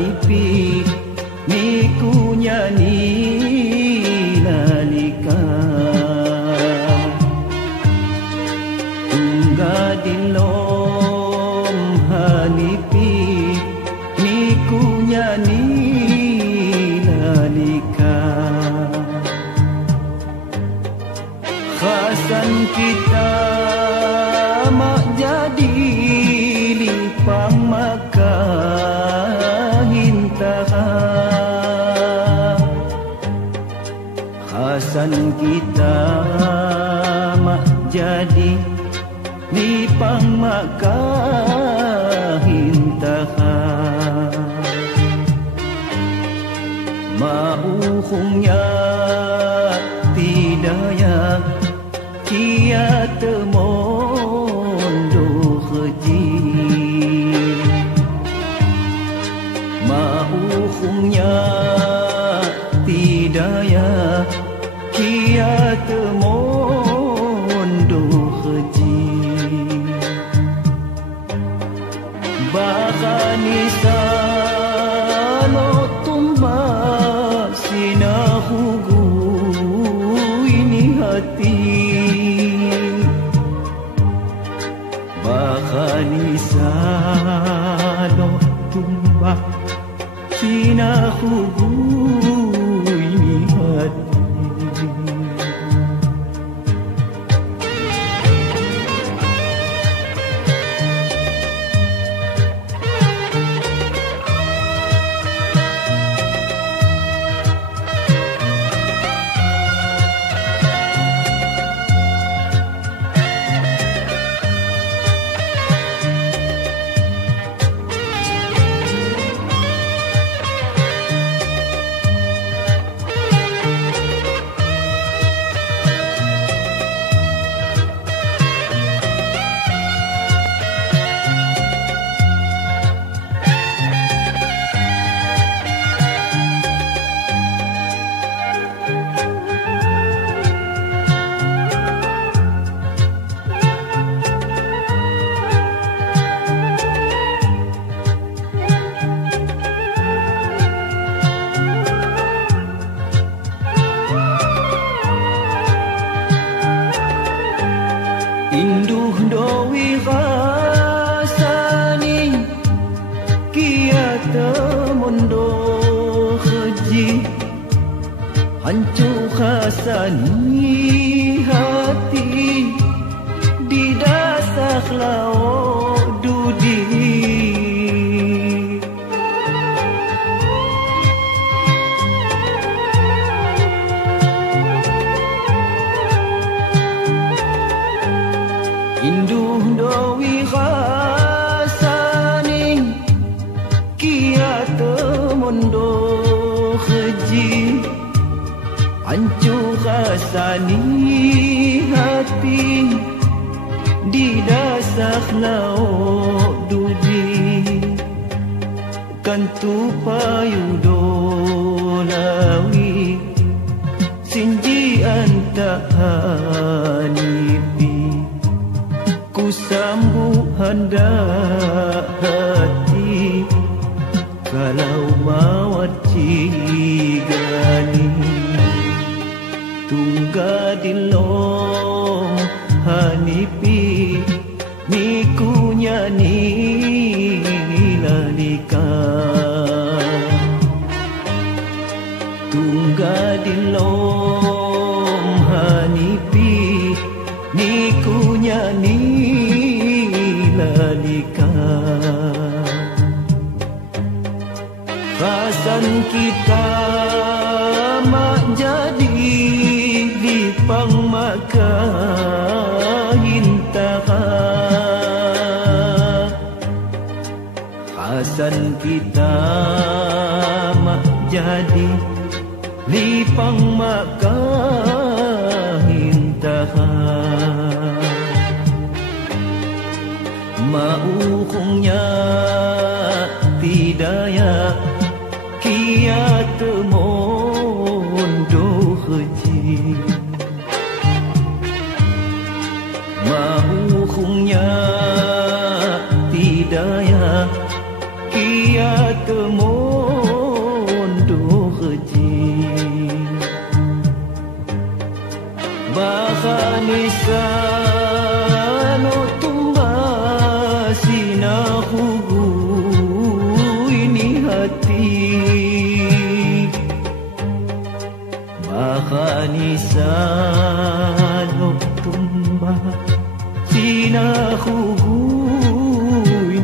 hanipi niku nyani lalika tunggadilom hanipi niku nyani lalika khasan kita mak jadi lipang maka hintaha khasan kita mak jadi lipang maka hintaha mauhungnya tidaya kia temondo keji mauhungnya tidaya kia temondo keji bakanisa lo tumba sinahugu ini hati bakanisa lo tumba sinahugu ini hati Induh dowi rasani kia temondo keji hancur khasani hati di dasar laut dudi Induh dowi rasani kia temondo keji hancur rasani hati di dasar laut dudi kan tupayu dolawi sinji anta hanipi sambut hendak hati kalau mawat cigani tunggadilom hanipi niku nyani lalika tunggadilom hanipi niku nyani lalika khasan kita mak jadi lipang maka hintaha khasan kita mak jadi lipang maka hintaha mauhungnya tidaya kia temondo keji mauhungnya tidaya kia temondo Baka ni salok tumba sinahugoy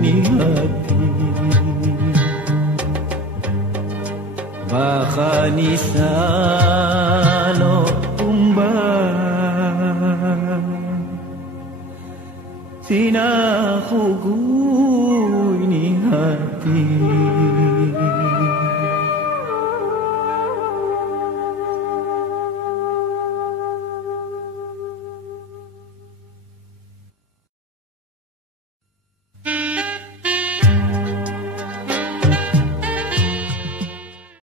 ni hati. Baka ni salok tumba sinahugoy ni hati.